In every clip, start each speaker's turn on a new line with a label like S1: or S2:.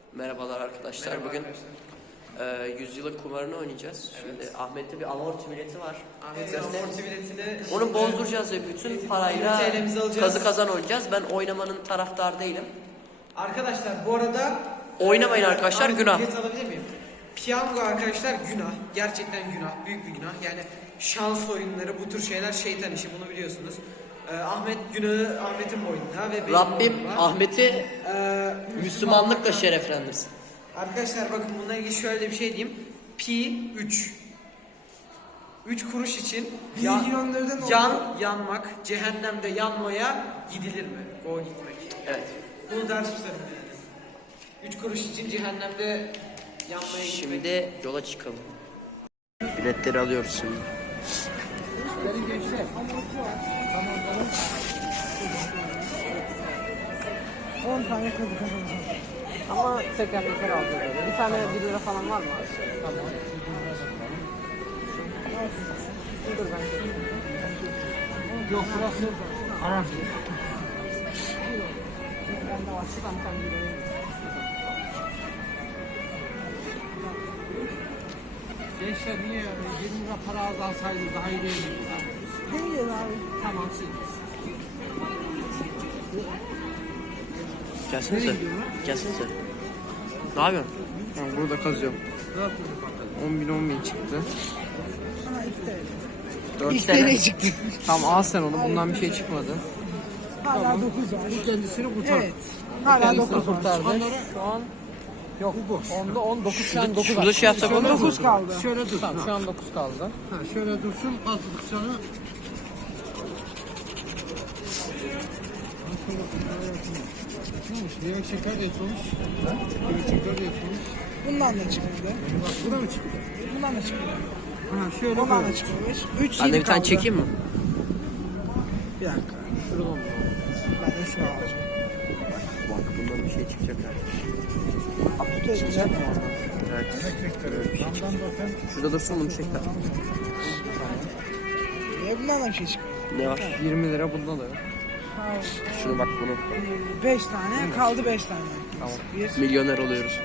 S1: Merhabalar arkadaşlar.
S2: Merhaba
S1: Bugün
S2: arkadaşlar.
S1: yüzyılın kumarını oynayacağız.
S2: Evet.
S1: Şimdi Ahmet'te bir amorti bileti var.
S2: Ahmet'in amorti biletini
S1: Onu bozduracağız ve bütün parayla
S2: 20 TL'mizi alacağız.
S1: kazı kazan oynayacağız. Ben oynamanın taraftar değilim.
S2: Arkadaşlar bu arada
S1: Oynamayın arkadaşlar,
S2: Ahmet,
S1: günah.
S2: bilet alabilir miyim? Piyango arkadaşlar günah. Gerçekten günah. Büyük bir günah. Yani şans oyunları bu tür şeyler şeytan işi, bunu biliyorsunuz. Ahmet günahı Ahmet'in boynuna ve benim
S1: Rabbim
S2: boynuma.
S1: Ahmet'i Müslümanlıkla şereflendirsin.
S2: Arkadaşlar bakın, bununla ilgili şöyle bir şey diyeyim. Pi 3. 3 kuruş için yanmak, cehennemde yanmaya gidilir mi? O gitmek.
S1: Evet.
S2: Bunu ders tutarım yani. 3 kuruş için cehennemde yanmaya gitmek.
S1: Şimdi yola çıkalım. Biletleri alıyoruz şimdi.
S3: On tane kazı kazanacağım. Ama tekerlekler aldı böyle. Bir tane 1 lira falan var mı abi? Tamam. Dur ben.
S4: Yok, burası haram.
S3: Ben de var. Şuradan bir tane 1 lira.
S4: Gençler niye 20 lira para az alsaydı daha iyi değil miydi?
S3: Değil abi.
S4: Tamam, siz.
S1: Gelsenize. Gelsenize. Ne yapıyorsun?
S5: Ben burada kazıyorum.
S4: Ne yapıyorsun bakalım?
S5: 10.000 çıktı.
S3: Sana 2 TL.
S5: 4
S3: İlk
S5: tane.
S3: TL çıktı.
S5: Tamam, al sen onu. Bundan bir şey çıkmadı.
S3: Hala 9 var.
S4: Bu kendisini kurtar.
S3: Evet. Hala 9 var.
S5: Kurtardı.
S3: Şu an
S4: Yok, bu boş.
S3: 10'da 10, 9 şu an 9
S1: Şurada
S3: var.
S1: şey yapsak olur mu?
S3: 9 kaldı.
S4: Şöyle dursun.
S3: Tamam, şu an 9 kaldı.
S4: Ha, şöyle dursun, kazdıkça da yemek şeker de etmemiş. Yemek şeker de etmemiş.
S3: Bundan da çıkmadı.
S4: Bak, bu da mı çıktı?
S3: Bundan da çıkmadı.
S4: Ha, şöyle
S3: Bundan da
S4: koy.
S3: çıkmamış. 3
S1: Anne
S3: 7
S1: bir tane
S3: kaldı.
S1: çekeyim mi?
S3: Bir dakika.
S4: Şuradan mı?
S3: Ben de şunu alacağım.
S1: Bak bundan bir şey çıkacak.
S3: Tutacağım.
S1: Evet.
S4: Yandan da sen
S1: Şurada dursun bunu çekler.
S3: Bundan da bir şey çıkmadı.
S1: Ne var?
S5: 20 lira bunda da.
S1: Şunu bak bunu.
S3: 5 tane kaldı, 5 tane.
S1: Tamam.
S3: 1.
S1: Milyoner oluyoruz.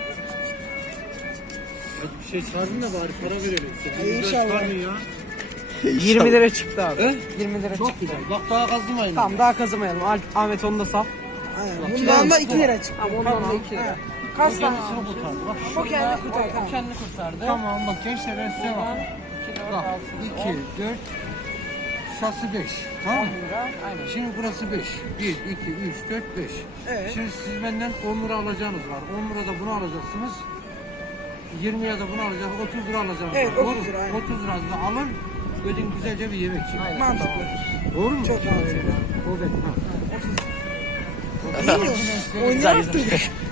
S4: bir şey çıkardın da bari para verelim.
S3: İnşallah.
S4: Çıkarmıyor ya.
S3: 20 lira çıktı abi. 20 lira
S4: Çok
S3: çıktı.
S4: güzel. Bak, daha kazımayın.
S3: Tamam, daha kazımayalım. Ahmet onu da sal. Aynen. Bundan da 2 lira çıktı.
S5: Tamam, ondan da 2 lira.
S3: Evet. Kaç tane
S4: Kendisini
S3: almışız?
S4: kurtardı. Bak,
S3: O kendi kurtardı.
S5: O kendini kurtardı.
S4: tamam, bak gençler, ben size bak. Bak, 2, 4, şurası 5. Tamam mı?
S5: Aynen.
S4: Şimdi burası 5. 1, 2, 3, 4, 5.
S3: Evet.
S4: Şimdi siz benden 10 lira alacağınız var. 10 lira da bunu alacaksınız. 20 ya da bunu alacaksınız. 30 lira alacaksınız.
S3: Evet,
S4: var.
S3: 30
S4: Doğru.
S3: lira, aynen.
S4: 30 lira da alın. Ödün güzelce bir yemek yiyin.
S5: Aynen.
S3: Mantıklı.
S4: Doğru mu?
S3: Çok mantıklı.
S4: O benim. Ha.
S3: İyi mi? Oyunu
S1: Güzel,
S3: yaptık.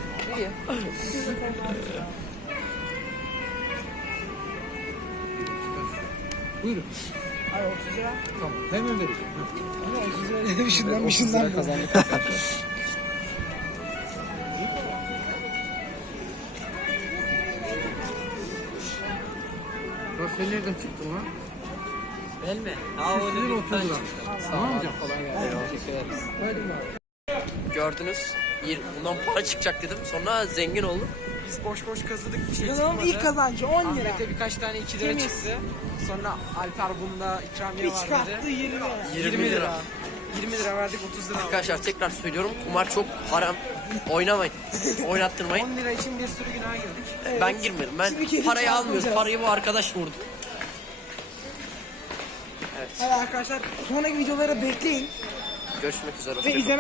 S4: Buyurun.
S3: Ay 30 lira.
S4: Tamam. Hemen vereceğim. Ha.
S3: Ama 30 lira dedim, şundan bir şundan bu.
S5: kazandık.
S4: Bak, sen nereden çıktın lan?
S1: Ben mi?
S4: Sizin 30 lira. Tamam mı canım?
S5: Kolay gelsin. Teşekkür ederiz.
S1: Gördünüz. Bundan para çıkacak dedim. Sonra zengin oldum.
S2: Biz boş boş kazıdık, bir şey
S3: Yılın
S2: çıkmadı.
S3: ilk kazancı 10 lira.
S2: Ahmet'e birkaç tane 2 lira
S3: Temiz.
S2: çıktı. Sonra Alper bunda ikramiye
S3: Bir
S2: var
S3: çıkarttı
S2: dedi.
S3: 20 lira.
S1: 20 lira.
S2: 20 lira verdik, 30 lira aldık.
S1: Arkadaşlar tekrar söylüyorum. Kumar çok haram. Oynamayın. Oynattırmayın.
S2: 10 lira için bir sürü günaha girdik.
S1: Ben girmedim. Ben
S3: Şimdi kedi
S1: parayı
S3: çarpmayacağız.
S1: almıyoruz. Parayı bu arkadaş vurdu.
S3: Hadi arkadaşlar, sonraki videoları bekleyin
S1: Görüşmek üzere.
S3: ve
S1: Hoşçakalın.
S3: izleme